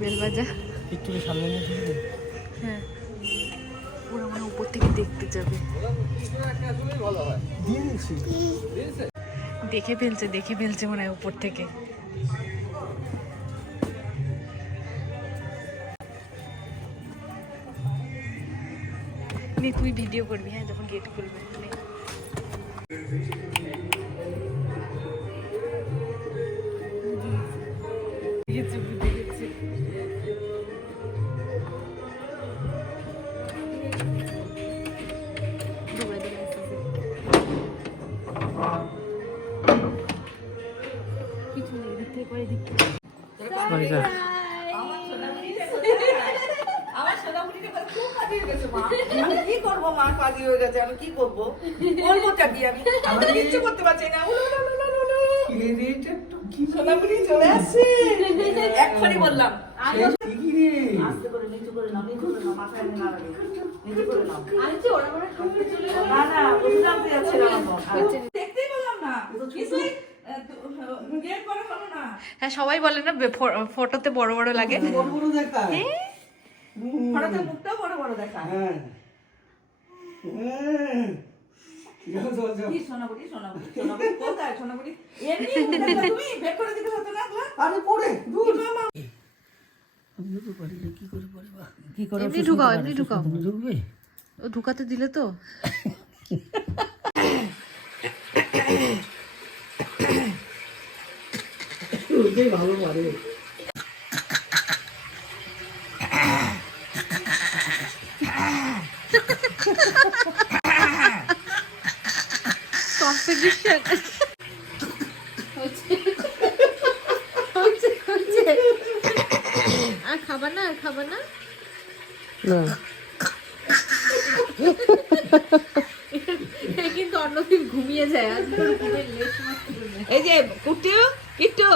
Bell বাজা একটু সামনে নিয়ে হ্যাঁ। ওরা মানে উপর থেকে দেখতে যাবে। দেখে ফেলছে দেখে ফেলছে মনে হয় উপর থেকে। তুই ভিডিও করবি হ্যাঁ যখন গেট খুলবে। মা। আমি কি করব মা? কাজে হয়ে গেছে আমি কি করব? আমি আমি কিচ্ছু করতে পারছি না। সোনামণি চলে আসছে। এক্ষুনি বললাম। আস্তে করে নিচু করে নাও নিচু করে নাও মাথায় এনে নাড়াবে নিচু করে নাও। না না কিছুই আহ, তো, আহ, ইয়ে করা হলো না হ্যাঁ সবাই বলে না ফটোতে বড় বড় লাগে। হ্যাঁ। হ্যাঁ। এমনি মুখটা তুমি বের করে দিতে হতো না গো? আরে পড়ে দূর। কি করে এমনি ঢুকাও এমনি ঢুকাও। ঢুকবে? ও ঢুকাতে দিলে তো? ওটাই ভালো পারে। কম্পিটিশন আর খাবার না আর খাবার না? না। কিন্তু অন্যদিন ঘুমিয়ে যায়। এই যে কুট্টু কিট্টু।